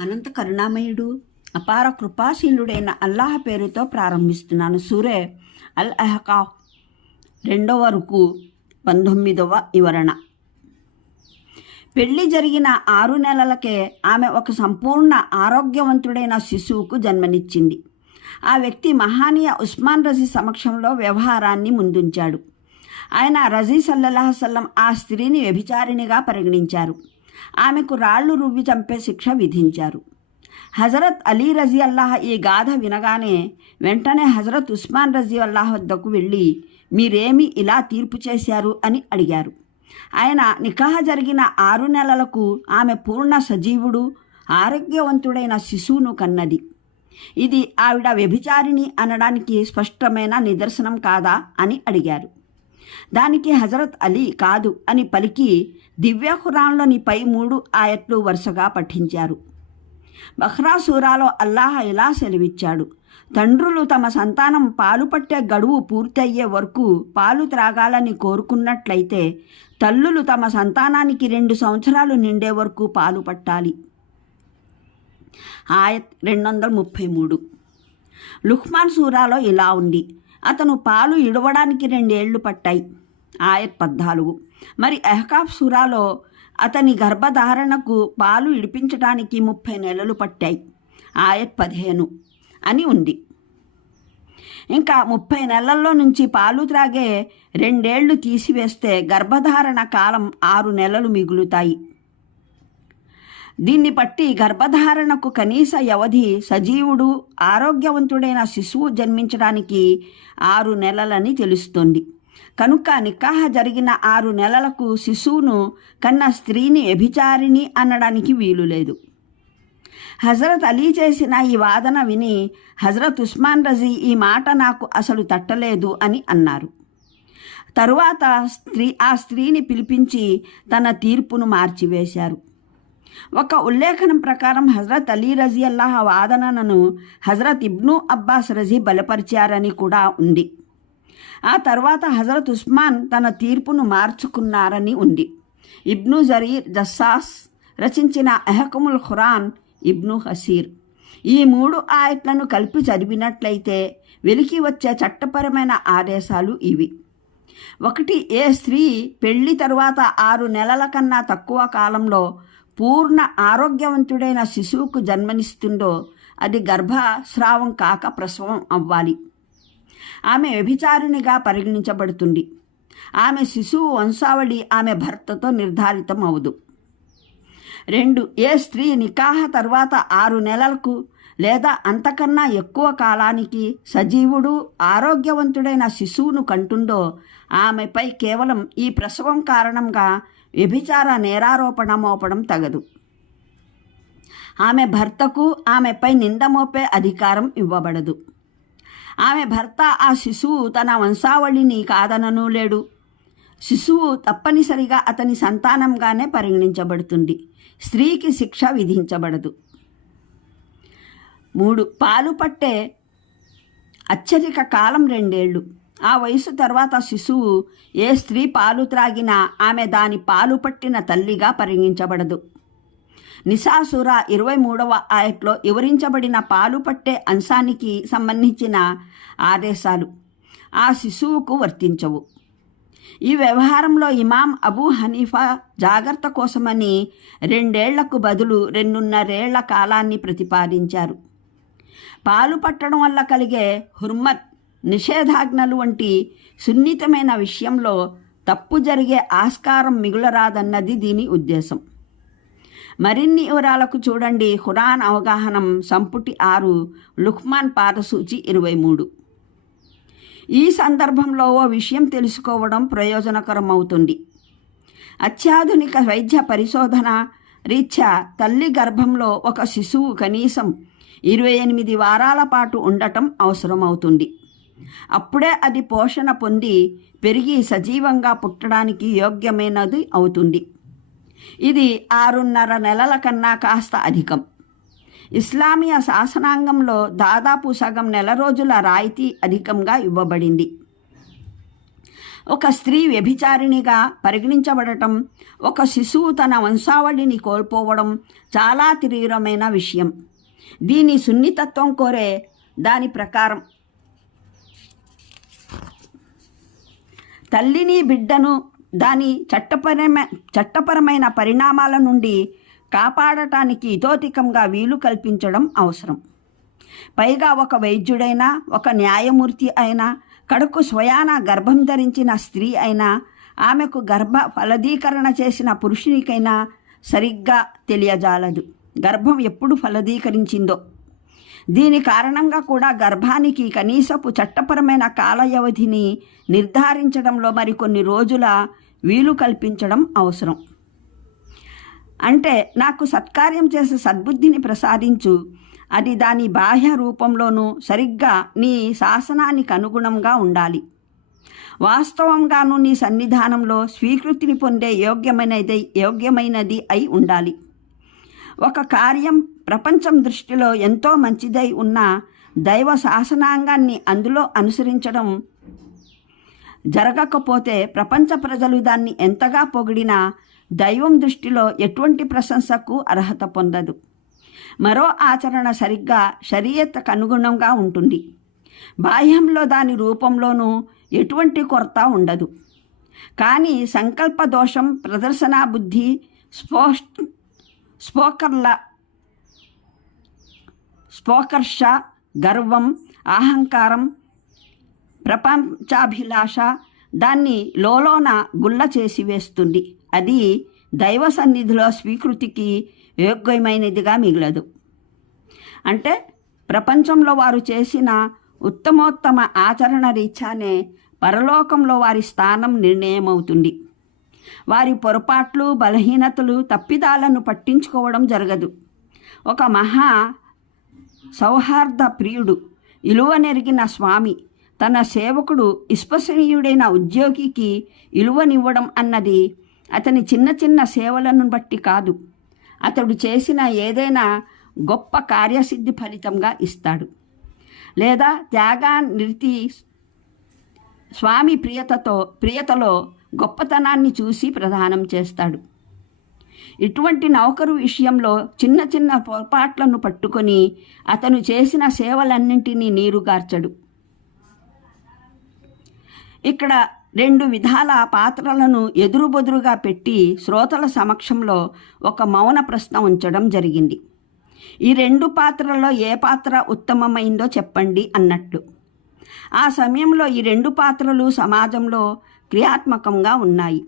అనంత కరుణామయుడు అపార కృపాశీలుడైన అల్లాహ్ పేరుతో ప్రారంభిస్తున్నాను. సూరే అల్ అహకాఫ్ రెండవ రుకు పంతొమ్మిదవ వివరణ. పెళ్ళి జరిగిన ఆరు నెలలకే ఆమె ఒక సంపూర్ణ ఆరోగ్యవంతుడైన శిశువుకు జన్మనిచ్చింది. ఆ వ్యక్తి మహానీయ ఉస్మాన్ రజీ సమక్షంలో వ్యవహారాన్ని ముందుంచాడు. ఆయన రజీ సల్లల్లాహు ఆ స్త్రీని వ్యభిచారిణిగా పరిగణించారు. ఆమెకు రాళ్ళు రువ్వి చంపే శిక్ష విధించారు. హజరత్ అలీ రజీ అల్లాహ్ ఈ గాథ వినగానే వెంటనే హజరత్ ఉస్మాన్ రజీ అల్లాహ్ వద్దకు వెళ్ళి మీరేమి ఇలా తీర్పు చేశారు? అని అడిగారు. ఆయన నికాహ జరిగిన ఆరు నెలలకు ఆమె పూర్ణ సజీవుడు ఆరోగ్యవంతుడైన శిశువును కన్నది. ఇది ఆవిడ వ్యభిచారిణి అనడానికి స్పష్టమైన నిదర్శనం కాదా? అని అడిగారు. దానికి హజరత్ అలీ కాదు అని పలికి దివ్య ఖురాన్లోని పై మూడు ఆయట్లు వరుసగా పఠించారు. బహ్రా సూరాలో అల్లాహ్ ఇలా సెలవిచ్చాడు. తండ్రులు తమ సంతానం పాలు పట్టే గడువు పూర్తయ్యే వరకు పాలు త్రాగాలని కోరుకున్నట్లయితే తల్లులు తమ సంతానానికి రెండు సంవత్సరాలు నిండే వరకు పాలు పట్టాలి. ఆయత్ రెండు వందల ముప్పై మూడు. లుక్మాన్ సూరాలో ఇలా ఉంది. అతను పాలు ఇడవడానికి రెండేళ్ళు పట్టాయి. ఆయత్ పద్నాలుగు. మరి ఎహకాఫ్ సురాలో అతని గర్భధారణకు పాలు ఇడిపించడానికి ముప్పై నెలలు పట్టాయి. ఆయత్ పదిహేను అని ఉంది. ఇంకా ముప్పై నెలల్లో నుంచి పాలు త్రాగే రెండేళ్ళు తీసివేస్తే గర్భధారణ కాలం ఆరు నెలలు మిగులుతాయి. దీన్ని బట్టి గర్భధారణకు కనీస వ్యవధి సజీవుడు ఆరోగ్యవంతుడైన శిశువు జన్మించడానికి ఆరు నెలలని తెలుస్తుంది. కనుక నికాహ జరిగిన ఆరు నెలలకు శిశువును కన్న స్త్రీని వ్యభిచారిణి అనడానికి వీలు లేదు. హజరత్ అలీ చేసిన ఈ వాదన విని హజరత్ ఉస్మాన్ రజీ ఈ మాట నాకు అసలు తట్టలేదు అని అన్నారు. తరువాత స్త్రీ ఆ స్త్రీని పిలిపించి తన తీర్పును మార్చివేశారు. ఒక ఉల్లేఖనం ప్రకారం హజరత్ అలీ రజీ అల్లాహ్ వాదనను హజరత్ ఇబ్ను అబ్బాస్ రజీ బలపరిచారని కూడా ఉంది. ఆ తర్వాత హజరత్ ఉస్మాన్ తన తీర్పును మార్చుకున్నారని ఉంది. ఇబ్ను జరీర్ జస్సాస్ రచించిన అహకుముల్ ఖురాన్ ఇబ్ను హసీర్. ఈ మూడు ఆయట్లను కలిపి చదివినట్లయితే వెలికి వచ్చే చట్టపరమైన ఆదేశాలు ఇవి. ఒకటి ఏ స్త్రీ పెళ్ళి తరువాత ఆరు నెలల కన్నా తక్కువ కాలంలో పూర్ణ ఆరోగ్యవంతుడైన శిశువుకు జన్మనిస్తుందో అది గర్భస్రావం కాక ప్రసవం అవ్వాలి. ఆమె వ్యభిచారిణిగా పరిగణించబడుతుంది. ఆమె శిశువు వంశావళి ఆమె భర్తతో నిర్ధారితం అవదు. రెండు ఏ స్త్రీ నికాహ తర్వాత ఆరు నెలలకు లేదా అంతకన్నా ఎక్కువ కాలానికి సజీవుడు ఆరోగ్యవంతుడైన శిశువును కంటుందో ఆమెపై కేవలం ఈ ప్రసవం కారణంగా వ్యభిచార నేరారోపణ మోపడం తగదు. ఆమె భర్తకు ఆమెపై నింద మోపే అధికారం ఇవ్వబడదు. ఆమె భర్త ఆ శిశువు తన వంశావళిని కాదనను లేడు. శిశువు తప్పనిసరిగా అతని సంతానంగానే పరిగణించబడుతుంది. స్త్రీకి శిక్ష విధించబడదు. మూడు పాలు పట్టే అత్యధిక కాలం రెండేళ్ళు. ఆ వయసు తర్వాత శిశువు ఏ స్త్రీ పాలు త్రాగినా ఆమె దాని పాలు పట్టిన తల్లిగా పరిగణించబడదు. నిశాసుర ఇరవై మూడవ ఆయట్లో వివరించబడిన పాలు పట్టే అంశానికి సంబంధించిన ఆదేశాలు ఆ శిశువుకు వర్తించవు. ఈ వ్యవహారంలో ఇమాం అబూ హనీఫా జాగ్రత్త కోసమని రెండేళ్ళకు బదులు రెండున్నరేళ్ళ కాలాన్ని ప్రతిపాదించారు. పాలు పట్టడం వల్ల కలిగే హుర్మత్ నిషేధాజ్ఞలు వంటి సున్నితమైన విషయంలో తప్పు జరిగే ఆస్కారం మిగులరాదన్నది దీని ఉద్దేశం. మరిన్ని వివరాలకు చూడండి. హురాన్ అవగాహనం సంపుటి ఆరు లుక్మాన్ పాదసూచి ఇరవై మూడు. ఈ సందర్భంలో ఓ విషయం తెలుసుకోవడం ప్రయోజనకరం అవుతుంది అత్యాధునిక వైద్య పరిశోధన రీత్యా తల్లి గర్భంలో ఒక శిశువు కనీసం ఇరవై ఎనిమిది వారాల పాటు ఉండటం అవసరమవుతుంది. అప్పుడే అది పోషణ పొంది పెరిగి సజీవంగా పుట్టడానికి యోగ్యమైనది అవుతుంది. ఇది ఆరున్నర నెలల కన్నా కాస్త అధికం. ఇస్లామీయ శాసనాంగంలో దాదాపు సగం నెల రోజుల రాయితీ అధికంగా ఇవ్వబడింది. ఒక స్త్రీ వ్యభిచారిణిగా పరిగణించబడటం ఒక శిశువు తన వంశావళిని కోల్పోవడం చాలా తీవ్రమైన విషయం. దీని సున్నితత్వం కోరే దాని ప్రకారం తల్లిని బిడ్డను దాని చట్టపరమైన చట్టపరమైన పరిణామాల నుండి కాపాడటానికి ఇతోతికంగా వీలు కల్పించడం అవసరం. పైగా ఒక వైద్యుడైనా ఒక న్యాయమూర్తి అయినా కడుకు స్వయాన గర్భం ధరించిన స్త్రీ అయినా ఆమెకు గర్భ ఫలదీకరణ చేసిన పురుషునికైనా సరిగ్గా తెలియజాలదు. గర్భం ఎప్పుడు ఫలదీకరించిందో దీని కారణంగా కూడా గర్భానికి కనీసపు చట్టపరమైన కాల వ్యవధిని నిర్ధారించడంలో మరికొన్ని రోజుల వీలు కల్పించడం అవసరం. అంటే నాకు సత్కార్యం చేసే సద్బుద్ధిని ప్రసాదించు అది దాని బాహ్య రూపంలోనూ సరిగ్గా నీ శాసనానికి అనుగుణంగా ఉండాలి. వాస్తవంగాను నీ సన్నిధానంలో స్వీకృతిని పొందే యోగ్యమైనది యోగ్యమైనది అయి ఉండాలి. ఒక కార్యం ప్రపంచం దృష్టిలో ఎంతో మంచిదై ఉన్న దైవ శాసనాంగాన్ని అందులో అనుసరించడం జరగకపోతే ప్రపంచ ప్రజలు దాన్ని ఎంతగా పొగిడినా దైవం దృష్టిలో ఎటువంటి ప్రశంసకు అర్హత పొందదు. మరో ఆచరణ సరిగ్గా శరీరతకు అనుగుణంగా ఉంటుంది. బాహ్యంలో దాని రూపంలోనూ ఎటువంటి కొరత ఉండదు. కానీ సంకల్ప దోషం ప్రదర్శనా బుద్ధి స్పోష్ స్పోకర్ల స్పోకర్ష గర్వం అహంకారం ప్రపంచాభిలాష దాన్ని లోలోన గుల్ల చేసి వేస్తుంది. అది దైవ సన్నిధిలో స్వీకృతికి యోగ్యమైనదిగా మిగలదు. అంటే ప్రపంచంలో వారు చేసిన ఉత్తమోత్తమ ఆచరణ రీత్యానే పరలోకంలో వారి స్థానం నిర్ణయమవుతుంది. వారి పొరపాట్లు బలహీనతలు తప్పిదాలను పట్టించుకోవడం జరగదు. ఒక మహా సౌహార్ద ప్రియుడు ఇలువనెరిగిన స్వామి తన సేవకుడు విశ్వసనీయుడైన ఉద్యోగికి ఇలువనివ్వడం అన్నది అతని చిన్న చిన్న సేవలను బట్టి కాదు. అతడు చేసిన ఏదైనా గొప్ప కార్యసిద్ధి ఫలితంగా ఇస్తాడు. లేదా త్యాగా నిరితి స్వామి ప్రియతతో ప్రియతలో గొప్పతనాన్ని చూసి ప్రదానం చేస్తాడు. ఇటువంటి నౌకరు విషయంలో చిన్న చిన్న పొరపాట్లను పట్టుకొని అతను చేసిన సేవలన్నింటినీ నీరుగార్చడు. ఇక్కడ రెండు విధాల పాత్రలను ఎదురుబొదురుగా పెట్టి శ్రోతల సమక్షంలో ఒక మౌన ప్రశ్న ఉంచడం జరిగింది. ఈ రెండు పాత్రల్లో ఏ పాత్ర ఉత్తమమైందో చెప్పండి అన్నట్లు ఆ సమయంలో ఈ రెండు పాత్రలు సమాజంలో క్రియాత్మకంగా ఉన్నాయి.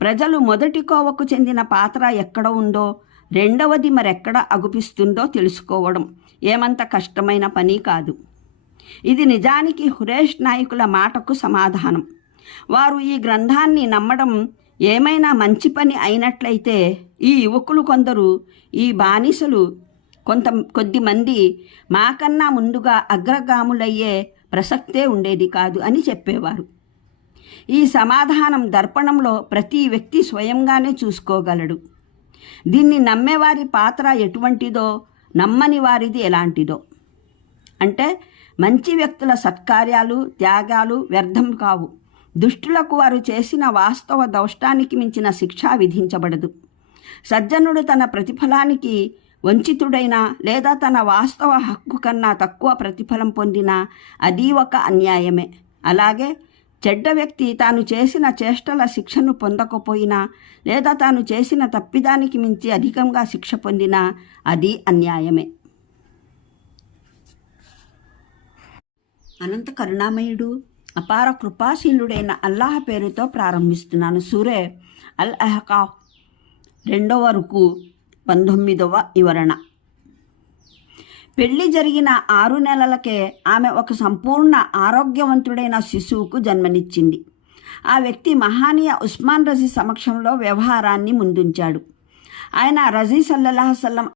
ప్రజలు మొదటి కోవకు చెందిన పాత్ర ఎక్కడ ఉందో రెండవది మరెక్కడ అగుపిస్తుందో తెలుసుకోవడం ఏమంత కష్టమైన పని కాదు. ఇది నిజానికి హురేష్ నాయకుల మాటకు సమాధానం. వారు ఈ గ్రంథాన్ని నమ్మడం ఏమైనా మంచి పని అయినట్లయితే ఈ యువకులు కొందరు ఈ బానిసలు కొంత కొద్దిమంది మాకన్నా ముందుగా అగ్రగాములయ్యే ప్రసక్తే ఉండేది కాదు అని చెప్పేవారు. ఈ సమాధానం దర్పణంలో ప్రతి వ్యక్తి స్వయంగానే చూసుకోగలడు. దీన్ని నమ్మేవారి పాత్ర ఎటువంటిదో నమ్మని వారిది ఎలాంటిదో. అంటే మంచి వ్యక్తుల సత్కార్యాలు త్యాగాలు వ్యర్థం కావు. దుష్టులకు వారు చేసిన వాస్తవ దౌష్టానికి మించిన శిక్ష విధించబడదు. సజ్జనుడు తన ప్రతిఫలానికి వంచితుడైనా లేదా తన వాస్తవ హక్కు కన్నా తక్కువ ప్రతిఫలం పొందినా అది ఒక అన్యాయమే. అలాగే చెడ్డ వ్యక్తి తాను చేసిన చేష్టల శిక్షను పొందకపోయినా లేదా తాను చేసిన తప్పిదానికి మించి అధికంగా శిక్ష పొందినా అది అన్యాయమే. అనంత కరుణామయుడు అపార కృపాశీలుడైన అల్లాహ్ పేరుతో ప్రారంభిస్తున్నాను. సూరే అల్ అహకాఫ్ రెండవ వరకు పంతొమ్మిదవ వివరణ. పెళ్ళి జరిగిన ఆరు నెలలకే ఆమె ఒక సంపూర్ణ ఆరోగ్యవంతుడైన శిశువుకు జన్మనిచ్చింది. ఆ వ్యక్తి మహానీయ ఉస్మాన్ రజీ సమక్షంలో వ్యవహారాన్ని ముందుంచాడు. ఆయన రజీ సల్లల్లాహసల్లం